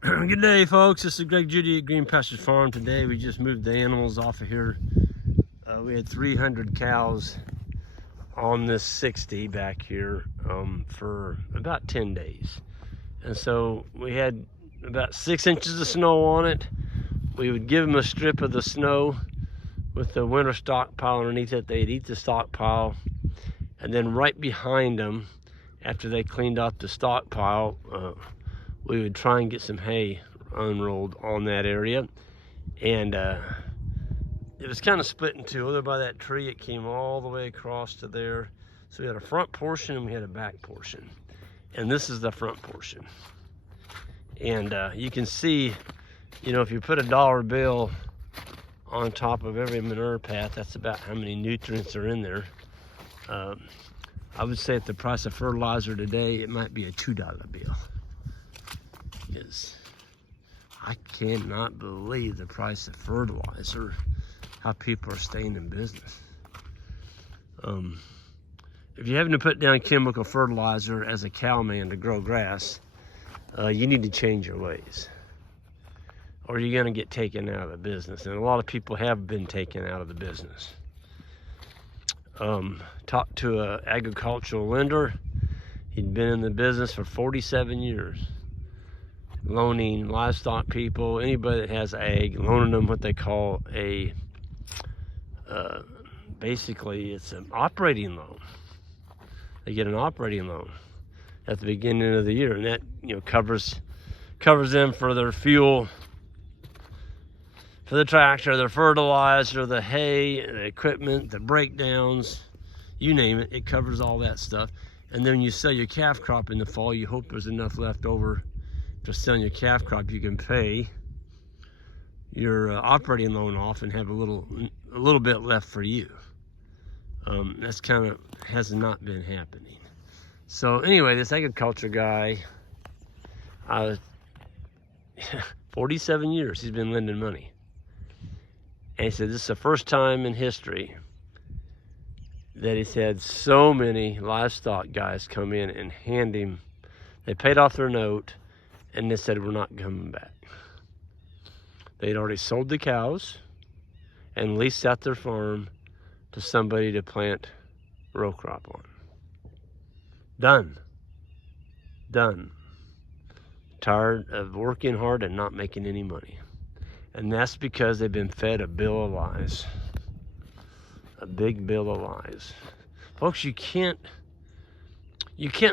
Good day, folks. This is Greg Judy at Green Pastures Farm. Today we just moved the animals off of here. We had 300 cows on this 60 back here for about 10 days. And so we had about 6 inches of snow on it. We would give them a strip of the snow with the winter stockpile underneath it. They'd eat the stockpile. And then right behind them, after they cleaned up the stockpile, we would try and get some hay unrolled on that area. And it was kind of split in two. Over by that tree, it came all the way across to there. So we had a front portion and we had a back portion. And this is the front portion. And you can see, you know, if you put a dollar bill on top of every manure path, that's about how many nutrients are in there. I would say at the price of fertilizer today, it might be a $2 bill. Because I cannot believe the price of fertilizer, how people are staying in business. If you're having to put down chemical fertilizer as a cowman to grow grass, you need to change your ways, or you're going to get taken out of the business. And a lot of people have been taken out of the business. Talked to an agricultural lender. He'd been in the business for 47 years. Loaning livestock people, anybody that has ag, loaning them what they call a, basically it's an operating loan. They get an operating loan at the beginning of the year, and that, you know, covers them for their fuel, for the tractor, the fertilizer, the hay, the equipment, the breakdowns, you name it, it covers all that stuff. And then when you sell your calf crop in the fall, you hope there's enough left over to selling your calf crop, you can pay your operating loan off and have a little bit left for you. That's kind of has not been happening. So anyway, this agriculture guy, 47 years he's been lending money. And he said this is the first time in history that he's had so many livestock guys come in and hand him, they paid off their note, and they said, we're not coming back. They'd already sold the cows and leased out their farm to somebody to plant row crop on. Done. Tired of working hard and not making any money. And that's because they've been fed a bill of lies. A big bill of lies. Folks, you can't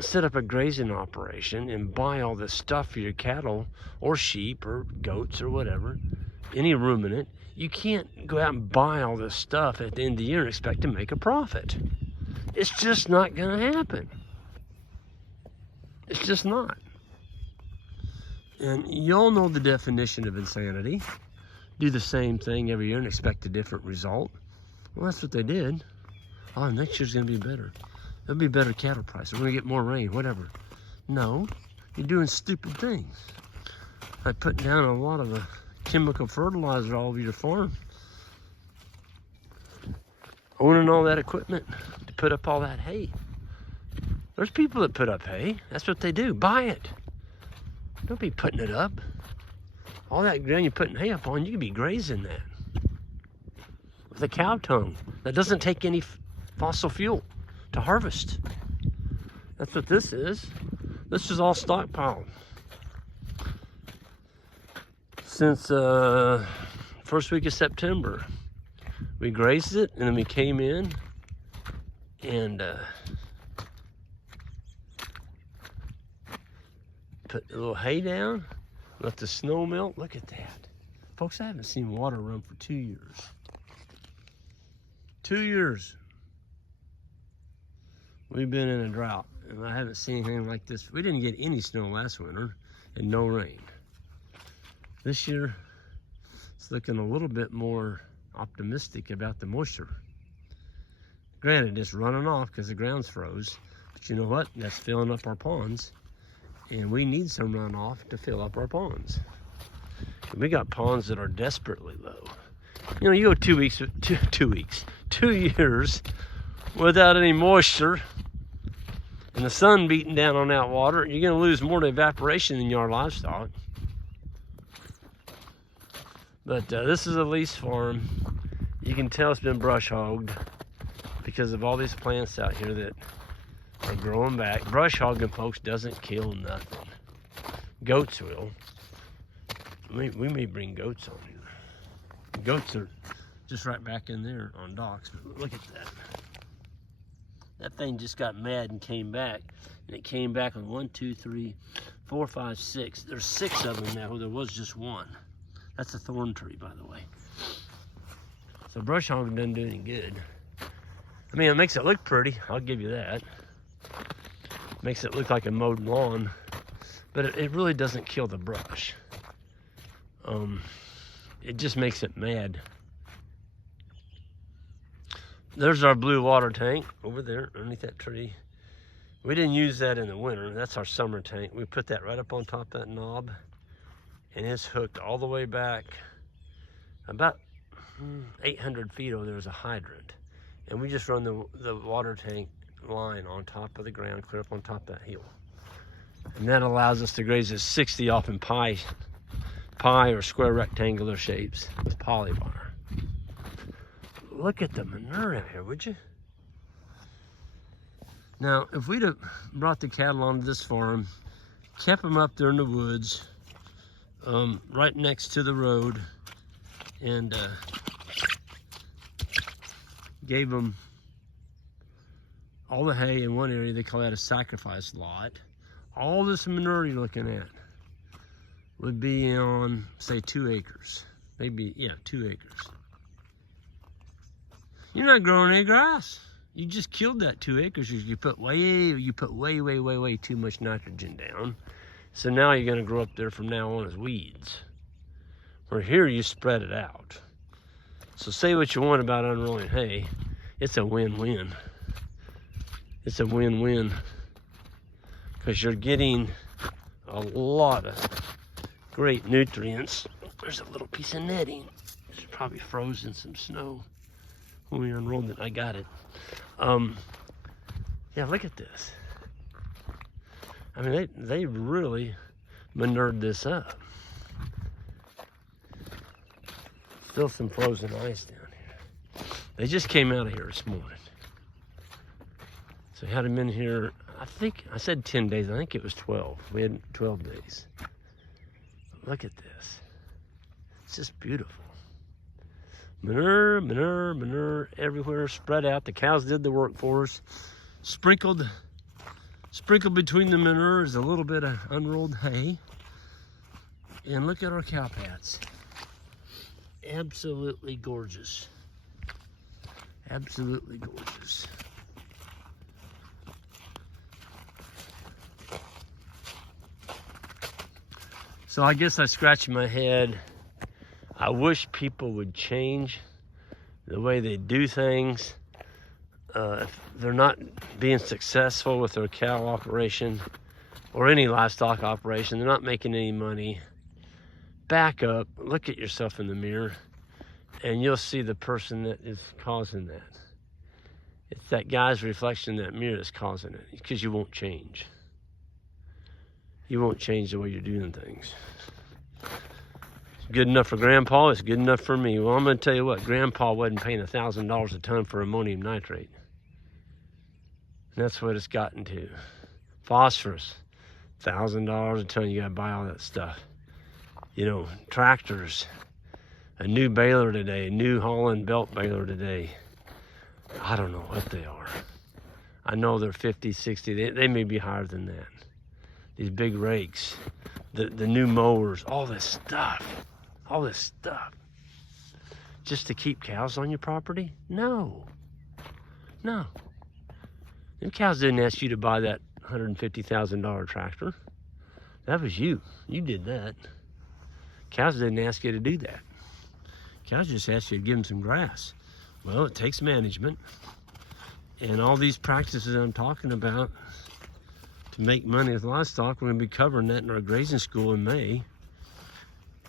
set up a grazing operation and buy all this stuff for your cattle or sheep or goats or whatever, any ruminant. You can't go out and buy all this stuff at the end of the year and expect to make a profit. It's just not going to happen. It's just not. And you all know the definition of insanity. Do the same thing every year and expect a different result. Well, that's what they did. Oh, next year's going to be better. There'll be better cattle prices. We're going to get more rain, whatever. No, you're doing stupid things. Like putting down a lot of chemical fertilizer all over your farm. Owning all that equipment to put up all that hay. There's people that put up hay. That's what they do. Buy it. Don't be putting it up. All that ground you're putting hay up on, you could be grazing that. With a cow tongue that doesn't take any fossil fuel to harvest. That's what this is. This is all stockpiled. Since first week of September, we grazed it, and then we came in and put a little hay down, let the snow melt. Look at that. Folks, I haven't seen water run for 2 years. 2 years. We've been in a drought, and I haven't seen anything like this. We didn't get any snow last winter and no rain. This year, it's looking a little bit more optimistic about the moisture. Granted, it's running off because the ground's froze, but you know what? That's filling up our ponds, and we need some runoff to fill up our ponds. And we got ponds that are desperately low. You know, you go 2 weeks, 2 years without any moisture, and the sun beating down on that water, you're going to lose more to evaporation than your livestock. But this is a lease farm. You can tell it's been brush hogged because of all these plants out here that are growing back. Brush hogging, folks, doesn't kill nothing. Goats will. We may bring goats on here. Goats are just right back in there on docks. But look at that. That thing just got mad and came back. And it came back on 1, 2, 3, 4, 5, 6. There's 6 of them now. There was just 1. That's a thorn tree, by the way. So brush hogging doesn't do any good. I mean, it makes it look pretty. I'll give you that. Makes it look like a mowed lawn, but it really doesn't kill the brush. It just makes it mad. There's our blue water tank over there underneath that tree. We didn't use that in the winter. That's our summer tank. We put that right up on top of that knob, and it's hooked all the way back about 800 feet over. There's a hydrant, and we just run the water tank line on top of the ground, clear up on top of that hill, and that allows us to graze at 60 off in pie or square rectangular shapes with polybar. Look at the manure out here, would you? Now, if we'd have brought the cattle onto this farm, kept them up there in the woods, right next to the road, and gave them all the hay in one area, they call that a sacrifice lot. All this manure you're looking at would be on, say, 2 acres. Maybe, yeah, 2 acres. You're not growing any grass. You just killed that 2 acres. You put way too much nitrogen down. So now you're gonna grow up there from now on as weeds. Where here you spread it out. So say what you want about unrolling hay, it's a win-win. It's a win-win because you're getting a lot of great nutrients. There's a little piece of netting. It's probably frozen some snow. When we unrolled it, I got it. Yeah, look at this. I mean, they really manured this up. Still some frozen ice down here. They just came out of here this morning. So we had them in here, I think, I said 10 days, I think it was 12. We had 12 days. Look at this. It's just beautiful. Manure, manure, manure everywhere, spread out. The cows did the work for us. Sprinkled between the manure is a little bit of unrolled hay. And look at our cow pats. Absolutely gorgeous. Absolutely gorgeous. So I guess I scratched my head. I wish people would change the way they do things. If they're not being successful with their cow operation or any livestock operation, they're not making any money, back up, look at yourself in the mirror, and you'll see the person that is causing that. It's that guy's reflection in that mirror that's causing it, because you won't change. You won't change the way you're doing things. It's good enough for Grandpa, it's good enough for me. Well, I'm going to tell you what, Grandpa wasn't paying $1,000 a ton for ammonium nitrate. And that's what it's gotten to. Phosphorus, $1,000 a ton, you got to buy all that stuff. You know, tractors, a new baler today, a new Holland belt baler today. I don't know what they are. I know they're 50, 60, they may be higher than that. These big rakes, the new mowers, all this stuff. Just to keep cows on your property? No. No. Them cows didn't ask you to buy that $150,000 tractor. That was you. You did that. Cows didn't ask you to do that. Cows just asked you to give them some grass. Well, it takes management. And all these practices I'm talking about to make money with livestock, we're going to be covering that in our grazing school in May.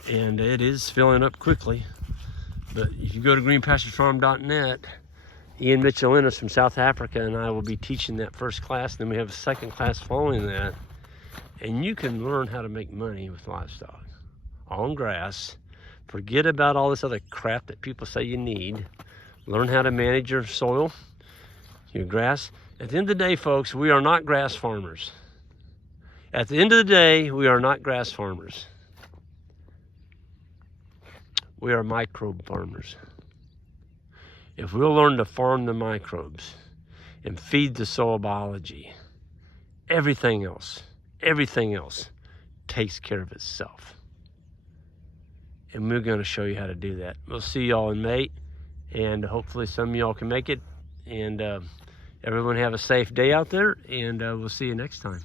And it is filling up quickly. But if you go to greenpasturesfarm.net, Ian Mitchell-Innes from South Africa and I will be teaching that first class. Then we have a second class following that. And you can learn how to make money with livestock on grass, Forget about all this other crap that people say you need. Learn how to manage your soil, your grass. At the end of the day, folks, we are not grass farmers. At the end of the day, we are not grass farmers. We are microbe farmers. If we'll learn to farm the microbes and feed the soil biology, everything else takes care of itself. And we're going to show you how to do that. We'll see y'all in May, and hopefully some of y'all can make it. And everyone have a safe day out there, and we'll see you next time.